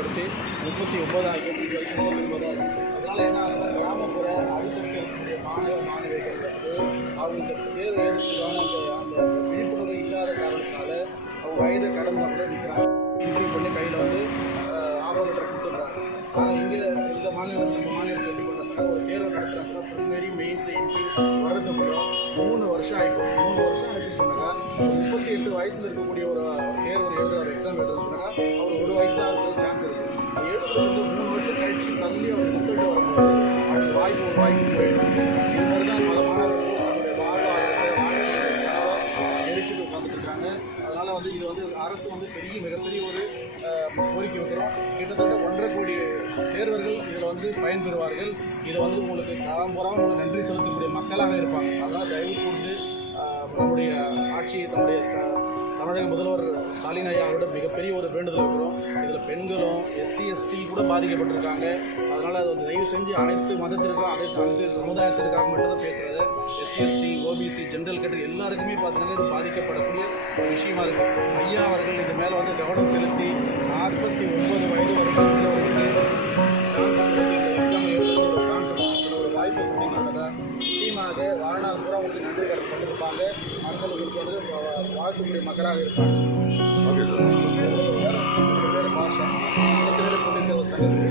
அதிகப்படுத்தி 39 ஆகியும் இது வரைக்கும் 39. அதனால் என்ன ஆகுதுன்னா கிராமப்புற அடித்தட்டு இருக்கக்கூடிய மாணவிகள் வந்து அவங்க தேர்வு எழுதுறதுக்கான அந்த விழிப்புணர்வு இல்லாத காரணத்தினால அவங்க வயதை கடந்து கூட நிற்கிறாங்க. இன்டர்வியூ பண்ணி கையில் வந்து ஆர்வம் லெட்டர் கொடுத்துட்றாங்க. ஆனால் இங்கே இந்த மாநிலம் நம்ம மாநிலத்தில் எப்படி பண்ணாங்கன்னா ஒரு தேர்வு நடத்துகிறாங்கன்னா ப்ரிலிமினரி மெயின்ஸ் இன்டர்வியூ வர்றதுக்குள்ள 3 வருஷம் ஆகிடும். 3 வருஷம் ஆகிட்டு சொன்னாக்கா 38 வயசில் இருக்கக்கூடிய ஒரு தேர்வு எழுதுகிற எக்ஸாம் எழுதுறது சொன்னாக்கா அவர் 1 வயசு தான் இருக்கிறது சான்ஸ் இருக்குது. எழுதுறது சொல்லி 3 வருஷம் கழிச்சு தள்ளி அவர் ரிசல்ட் வரும்போது அவருக்கு வாய்ப்பு போயிடும். இது மாதிரி தான் பல மாணவர்கள் அவருடைய வாழ்வாதாரத்தை எரிச்சுட்டு உட்காந்துட்டு இருக்காங்க. அதனால் வந்து இது வந்து அரசு வந்து மிகப்பெரிய ஒரு கோரிக்கை வைக்கிறோம். கிட்டத்தட்ட 1.5 கோடி தேர்வர்கள் இதில் வந்து பயன்பெறுவார்கள். இதை வந்து உங்களுக்கு காலம்புறாமல் உங்களுக்கு நன்றி செலுத்தக்கூடிய மக்களாக இருப்பாங்க. அதனால் தயவு கூர்ந்து நம்முடைய ஆட்சி தமிழக முதல்வர் ஸ்டாலின் ஐயா அவரோட மிகப்பெரிய ஒரு வேண்டுதல் வைக்கிறோம். இதில் பெண்களும் எஸ்சி எஸ்டி கூட பாதிக்கப்பட்டிருக்காங்க. அதனால் அது வந்து தயவு செஞ்சு அனைத்து மதத்திற்கும் அனைத்து சமுதாயத்திற்காக மட்டும்தான் பேசுகிறது. SC ST OBC general category எல்லாருக்குமே பார்த்தீங்கன்னா இது பாதிக்கப்படக்கூடிய ஒரு விஷயமா இருக்குது. ஐயா அவர்கள் இது மேலே வந்து கவனம் செலுத்தி 49 வயது வரைக்கும் உள்ளவர்களுக்கு சான்ஸ் கொடுத்து இந்த எக்ஸாம் எழுதுகிற ஒரு சான்ஸ் ஒரு வாய்ப்பு கொடுத்தீங்கன்னா நிச்சயமாக வாழ்நாள் பூரா உங்களுக்கு நன்றி கடன் பண்ணியிருப்பாங்க. மக்கள் உங்களுக்கு வந்து வாழ்த்துக்கூடிய மக்களாக இருப்பாங்க. Okay sir. பேர் பாஷா. 23 சங்கம்